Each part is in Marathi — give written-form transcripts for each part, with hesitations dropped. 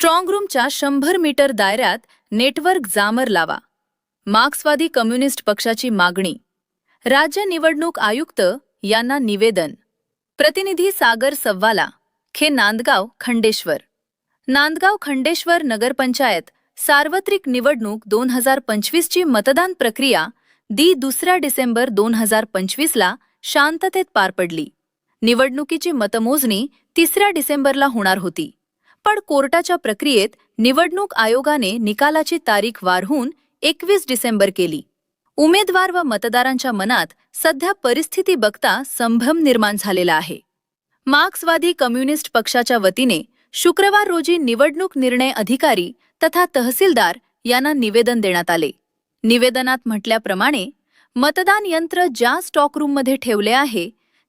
स्ट्रॉंग रूमच्या 100 मीटर दायऱ्यात नेटवर्क जामर लावा. मार्क्सवादी कम्युनिस्ट पक्षाची मागणी. राज्य निवडणूक आयुक्त यांना निवेदन. प्रतिनिधी सागर सव्वाला, खे नांदगाव खंडेश्वर. नांदगाव खंडेश्वर नगरपंचायत सार्वत्रिक निवडणूक 2025 ची मतदान प्रक्रिया 2 डिसेंबर 2025 ला शांततेत पार पडली. निवडणुकीची मतमोजणी 3 डिसेंबरला होणार होती, पण कोर्टाच्या प्रक्रियेत निवडणूक आयोगाने निकालाची तारीख वाढवून 21 डिसेंबर केली. उमेदवार व मतदारांच्या मनात सध्या परिस्थिती बघता संभ्रम निर्माण झालेला आहे. मार्क्सवादी कम्युनिस्ट पक्षाच्या वतीने शुक्रवार रोजी निवडणूक निर्णय अधिकारी तथा तहसीलदार यांना निवेदन देण्यात आले. निवेदनात म्हटल्याप्रमाणे मतदान यंत्र ज्या स्टॉक रूममध्ये ठेवले आहे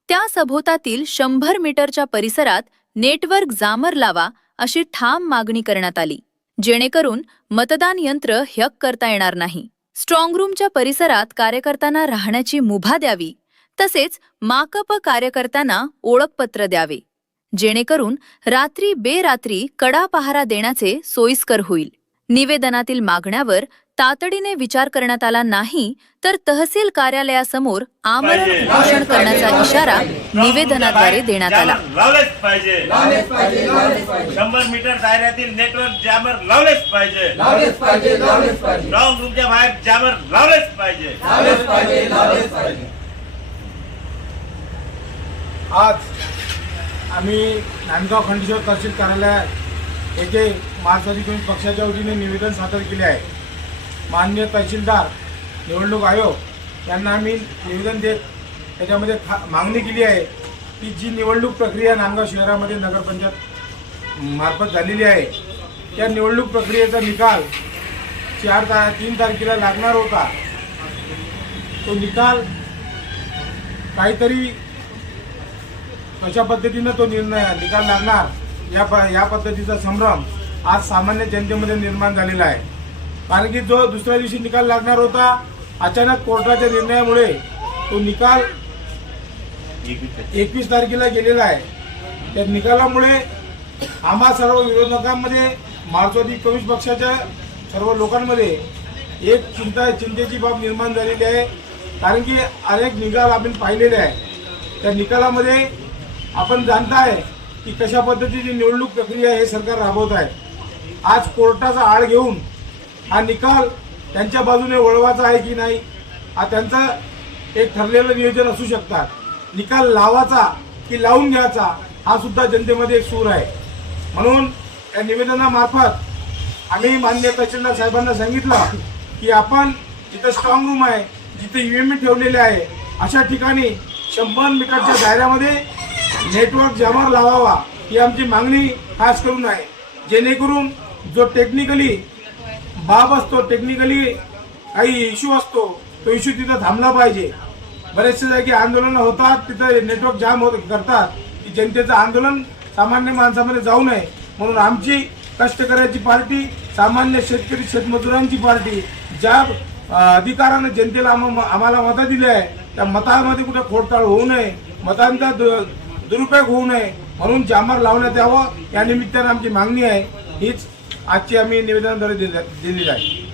त्या सभोवतातील 100 मीटरच्या परिसरात नेटवर्क जामर लावा अशी ठाम मागणी करण्यात आली, जेणेकरून मतदान यंत्र हॅक करता येणार नाही. स्ट्रॉंग रूमच्या परिसरात कार्यकर्त्यांना राहण्याची मुभा द्यावी, तसेच माकप कार्यकर्त्यांना ओळखपत्र द्यावे, जेणेकरून रात्री बेरात्री कडा पहारा देण्याचे सोयीस्कर होईल. निवेदनातील मागण्यावर तातडीने विचार करण्यात आला नाही तर तहसील कार्यालयासमोर आमरण उपोषण करण्याचा इशारा निवेदनाद्वारे देण्यात आला. 100 मीटर दायऱ्यातील नेटवर्क जामर लावलेच पाहिजे. स्ट्रॉंग रूमच्या बाहेर जामर लावलेच पाहिजे. आज आम्ही नांदगाव खंडेश्वर तहसील कार्यालयात येथे मार्क्सवादी कम्युनिस्ट पक्षाच्या वतीने निवेदन सादर केले आहे. माननीय तहसीलदार निवडणूक आयोग यांना आम्ही निवेदन देत त्याच्यामध्ये मागणी केली आहे की जी निवडणूक प्रक्रिया नांदगाव शहरामध्ये नगरपंचायत मार्फत झालेली आहे त्या निवडणूक प्रक्रियेचा निकाल 3 तारखेला लागणार होता. तो निकाल काहीतरी अशा पद्धतीनं तो निकाल लागणार या पद्धतीचा संभ्रम आज सामान्य जनतेमध्ये निर्माण झालेला आहे. कारण की जो दुसऱ्या दिवशी निकाल लागणार होता, अचानक कोर्टाच्या निर्णयामुळे तो निकाल 21 तारखेला गेलेला आहे. त्या निकालामुळे आम्हा सर्व विरोधकांमध्ये, मार्क्सवादी कम्युनिस्ट पक्षाच्या सर्व लोकांमध्ये एक चिंतेची बाब निर्माण झालेली आहे. कारण की अनेक निकाल आपण पाहिलेले आहे. त्या निकालामध्ये आपण जाणताय की कशा पद्धतीची निवडणूक प्रक्रिया हे सरकार राबवत आहे. आज कोर्टाचा आड घेऊन हा निकाल त्यांच्या बाजूने वळवायचा आहे की नाही, हा त्यांचं एक ठरलेलं नियोजन असू शकतात. निकाल लावायचा की लावून घ्यायचा हा सुद्धा जनतेमध्ये एक सूर आहे. म्हणून या निवेदनामार्फत आम्ही माननीय तहसीलदार साहेबांना सांगितलं की आपण जिथं स्ट्रॉंग रूम आहे, जिथे ईव्हीएम ठेवलेले आहे, अशा ठिकाणी 100 मीटरच्या दायऱ्यामध्ये नेटवर्क जामर लावावा ही आमची मागणी खास करून आहे. जेणेकरून जो टेक्निकली बाब असतो, टेक्निकली काही इश्यू असतो, तो इश्यू तिथं थांबला पाहिजे. बरेचसे जागी आंदोलनं होतात, तिथं नेटवर्क जाम करतात की जनतेचं आंदोलन सामान्य माणसामध्ये जाऊ नये. म्हणून आमची कष्टकऱ्याची पार्टी, सामान्य शेतकरी शेतमजुरांची पार्टी, ज्या अधिकारानं जनतेला आम्हाला मतं दिली आहे त्या मतामध्ये कुठे खोडताळ होऊ नये, मतांचा दुरुपयोग होऊ नये म्हणून जामर लावण्यात यावं, या निमित्तानं आमची मागणी आहे. हीच आजची आम्ही निवेदनाद्वारे दिलेली आहे.